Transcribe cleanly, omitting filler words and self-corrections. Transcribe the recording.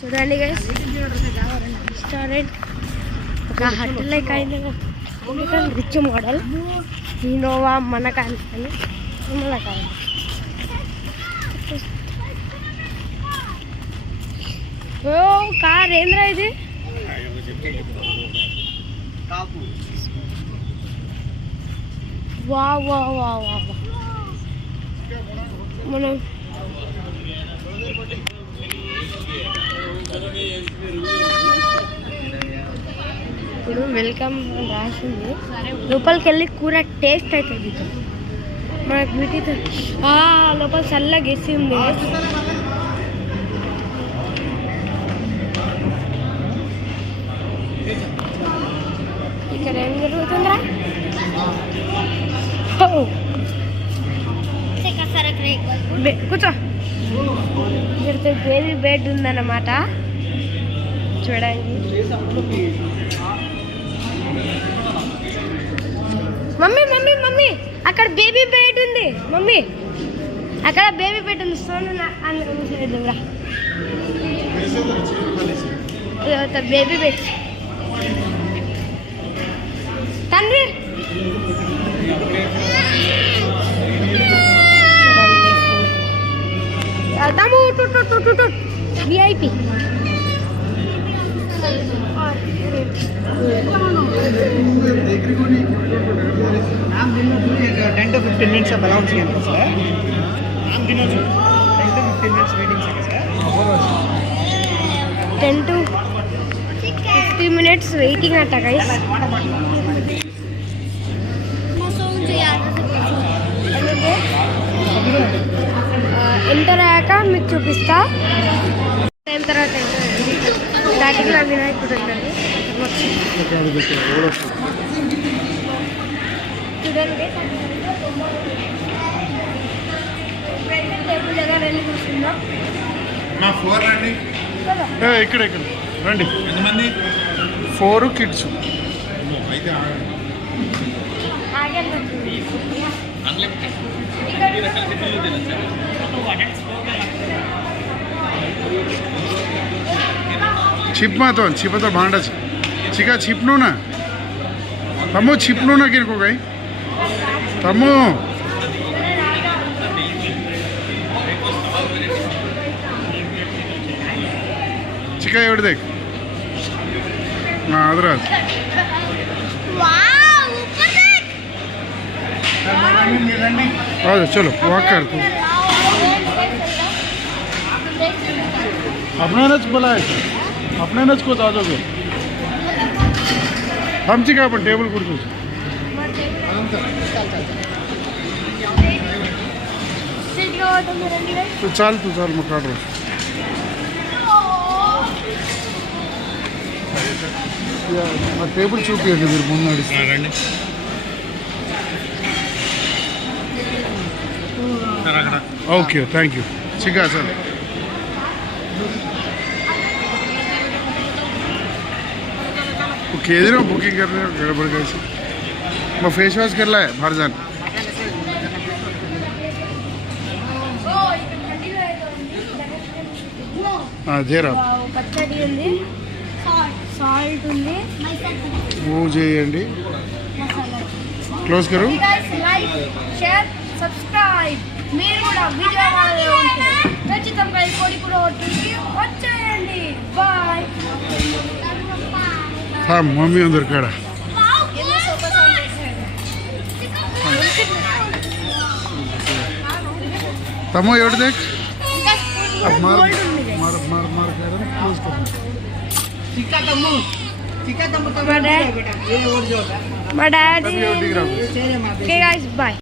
చూడండి guys, restaurant ఒక hot like అయింది. రిచ్ మోడల్ ఇన్నోవా మన కాలి మన కాలి. ఓ కార్ ఏంద్రా ఇది? వా వా వా వా మనం ఇప్పుడు వెల్కమ్ రాసింది. లోపలికి వెళ్ళి కూర టేస్ట్ అవుతుంది మనకు. వీటితో లోపల చల్లగా వేసింది. ఇక్కడ ఏం జరుగుతుందా? కూర్చో. ఇక్కడ బేబీ బెడ్ ఉందన్నమాట. చూడండి మమ్మీ మమ్మీ మమ్మీ అక్కడ బేబీ బెడ్ ఉంది. మమ్మీ అక్కడ బేబీ బెడ్ ఉంది. సోను బేబీ బెడ్ తండ్రి. తమ్ము విఐపి. मैम दिन में 10 to 15 minutes of allowance है सर. मैम दिन में 10 to 15 minutes waiting है सर. 10 to 15 minutes waiting అట గైస్. ఎంటర్ అయ్యాక మీకు చూపిస్తా. టైం తర్వాత స్టార్టింగ్లో వినాయకుడు ఉంటాడు. చూడండి టేబుల్ దగ్గర వెళ్ళి కూర్చుందాం. ఇక్కడ రండి. 4 kids. छिप तो भांडा चिका छिपनो ना तमो छिपनो ना किनको गई तमो चिका एवढ देख अदराज चलो वॉक कर तू अपना नच बुलाए अपने नच को आ जाओगे हम चिका अपन टेबल कुर्सी तो चाल मैं काट रहा टेबल चूपी మీరు ముందు. ओके थैंक यू चिका सर. केजरी में बुकिंग कर रहे हो गड़बड़ कैसे? मैं फेस वॉश कर ला है बाहर जान. दे रहा పచ్చడి ఉంది, సాల్ట్ ఉంది, वो చేయండి. క్లోజ్ करो. Like share subscribe. మీరు కూడా విజయవాడలో ఉంటే ఖచ్చితంగా ఈ కోడి కూడా వచ్చేయండి. బాయ్. हाँ मम्मी अंदर कड़ा तमो एवढ देख. मार मार मार मार कर क्लोज कर. चिका तम्मू మా డాడీ. Okay guys bye.